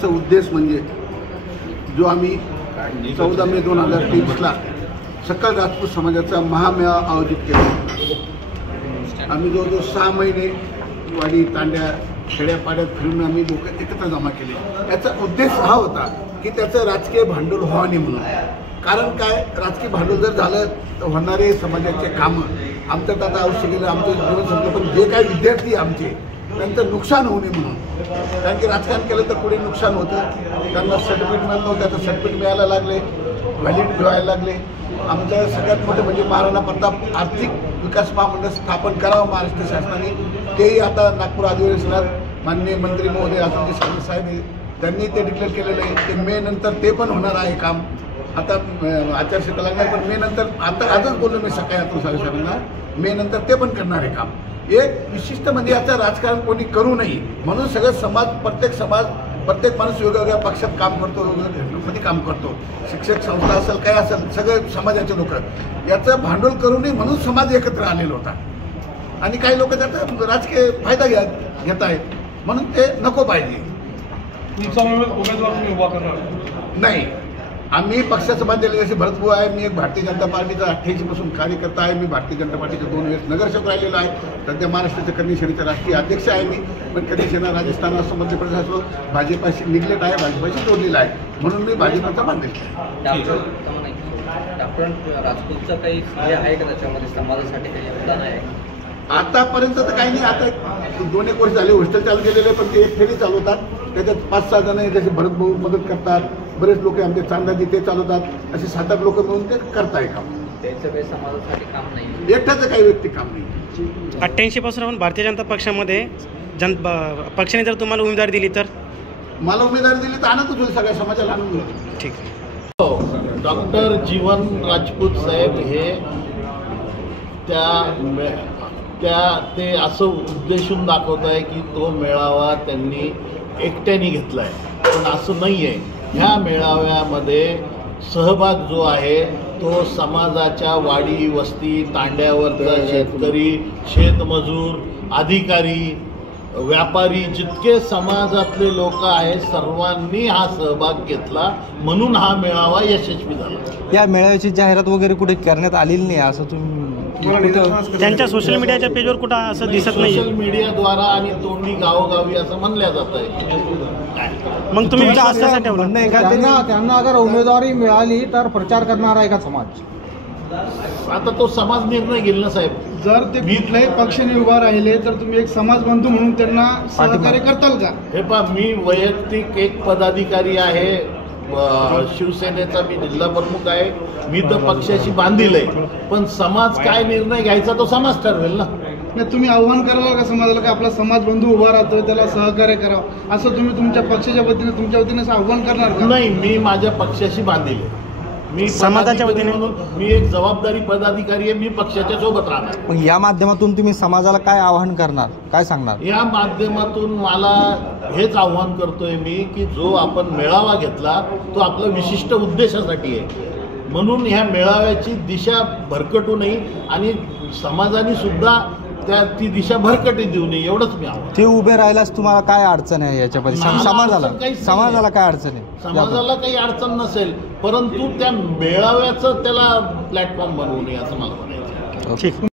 मागचा उद्देश म्हणजे जो आम्ही 14 मे 2023ला सकल राजपूत समाजाचा महामेळावा आयोजित केला। आम्ही जवळजवळ 6 महिने वाडी तांड्या खेड्यापाड्यात फिरून आम्ही लोक एकत्र जमा केले। याचा उद्देश हा होता की त्याचं राजकीय भांडवल व्हावं नाही म्हणून। कारण काय, राजकीय भांडवल जर झालं तर होणारे समाजाचे कामं आमचं आता आयुष्य गेलं, आमचं जीवन संपलं, पण जे काही विद्यार्थी आमचे त्यांचं नुकसान होऊ नये म्हणून। कारण की राजकारण केलं तर पुढे नुकसान होतं, त्यांना सर्टिफिकेट मिळत नव्हतं, आता सर्टिफिकेट मिळायला लागले, व्हॅलिडिटी व्हायला लागले। आमचं सगळ्यात मोठं म्हणजे महाराणा प्रताप आर्थिक विकास महामंडळ स्थापन करावं महाराष्ट्र शासनाने, तेही आता नागपूर अधिवेशनात माननीय मंत्री महोदय अतुल सावे साहेब त्यांनी ते डिक्लेअर केलेलं आहे। ते मे नंतर ते पण होणार आहे काम। आता आचारसंहिता लागणार, पण मे नंतर आता आजच बोललो मी सकाळी अतुल सावे साहेबांना, मे नंतर ते पण करणार आहे काम। एक विशिष्ट म्हणजे याचं राजकारण कोणी करू नये म्हणून सगळं समाज, प्रत्येक माणूस वेगवेगळ्या पक्षात काम करतो, वेगवेगळ्या काम करतो, शिक्षक संस्था असेल काय असेल, सगळे समाजाचे लोक याचं भांडवल करू नये म्हणून समाज एकत्र आलेला होता। आणि काही लोक त्याचा राजकीय फायदा घेत आहेत म्हणून ते नको पाहिजे। नाही, आम्ही पक्षाचं बांधलेले जसे भरतभाऊ आहे, मी एक भारतीय जनता पार्टीचा 88 पासून कार्यकर्ता आहे। मी भारतीय जनता पार्टीचे 2 वेळेस नगरसेवक राहिलेलो आहे। सध्या महाराष्ट्राच्या कन्या सेनेचा राष्ट्रीय अध्यक्ष आहे मी, पण कन्या सेना राजस्थान असो, मध्य प्रदेश असो, भाजपाशी निगलेट आहे, भाजपाशी जोडलेला आहे म्हणून मी भाजपाचा बांधलेला आहे। डॉक्टर राजपूतचं काही आहे का त्याच्यामध्ये समाजासाठी काही योगदान आहे? आतापर्यंत तर काही नाही। आता 2-1 वर्ष झाले हॉस्टेल चालू केलेले, पण ते एकट्याने चालवतात। त्याच्यात 5-6 जण जसे भरतभाऊ मदत करतात, बरेच लोक आमचे चांदाजी ते चालवतात, असे 7-8 लोक मिळून ते करताय काम। त्याचं काही समाजासाठी काम नाही, एकट्याचं काही व्यक्ती काम नाही। 88 पासून आपण भारतीय जनता पक्षामध्ये पक्षाने जर तुम्हाला उमेदवारी दिली तर? मला उमेदवारी दिली तर आनंदच होईल, सगळ्या समाजाला आनंद होईल। ठीक आहे। डॉक्टर जीवन राजपूत साहेब हे ते असं उद्देशून दाखवत आहे की तो मेळावा त्यांनी एकट्याने घेतला आहे, पण असं नाही आहे। ह्या मेळाव्यामध्ये सहभाग जो आहे तो समाजाच्या वाडी वस्ती तांड्यावरचा शेतकरी, शेतमजूर, अधिकारी, व्यापारी, जितके समाजातले लोक आहेत सर्वांनी हा सहभाग घेतला म्हणून हा मेळावा यशस्वी झाला। या मेळाव्याची जाहिरात वगैरे कुठे करण्यात आलेली नाही असं तुम्ही त्यांच्या सोशल मीडियाच्या पेजवर कुठं असं दिसत नाही? सोशल मीडियाद्वारा आणि तोंडी गावोगावी असं म्हणल्या जात आहे। मग तुम्ही त्यांना अगर उमेदवारी मिळाली तर प्रचार करणार आहे का समाज? आता तो समाज निर्णय घेईल ना साहेब। जर ते कुठल्याही पक्षाने उभा राहिले तर तुम्ही एक समाज बंधू म्हणून त्यांना सहकार्य करताल का? हे पहा, मी वैयक्तिक एक पदाधिकारी आहे, शिवसेनेचा मी जिल्हा प्रमुख आहे, मी तर पक्षाशी बांधील आहे, पण समाज काय निर्णय घ्यायचा तो समाज ठरवेल ना। नाही, तुम्ही आव्हान कराल का समाजाला की आपला समाज बंधू उभा राहतोय त्याला सहकार्य करावं असं तुम्ही तुमच्या पक्षाच्या वतीने तुमच्या वतीने असं आव्हान करणार का? नाही, मी माझ्या पक्षाशी बांधील आहे, मी समाजाच्या वतीने मी एक जबाबदारी पदाधिकारी आहे, मी पक्षाच्या सोबत राहणार। पण या माध्यमातून तुम्ही समाजाला काय आवाहन करणार, काय सांगणार? या माध्यमातून मला हेच आव्हान करतोय मी की जो आपण मेळावा घेतला तो आपल्या विशिष्ट उद्देशासाठी आहे, म्हणून ह्या मेळाव्याची दिशा भरकटू नये आणि समाजाने सुद्धा ती दिशा भरकटी देऊ नये, एवढंच मी आव्हान। ते उभे राहिल्यास तुम्हाला काय अडचण आहे याच्यामध्ये? समाजाला काय अडचण आहे? समाजाला काही अडचण नसेल, परंतु त्या मेळाव्याचं त्याला प्लॅटफॉर्म बनवू नये असं मला म्हणायचं। ठीक.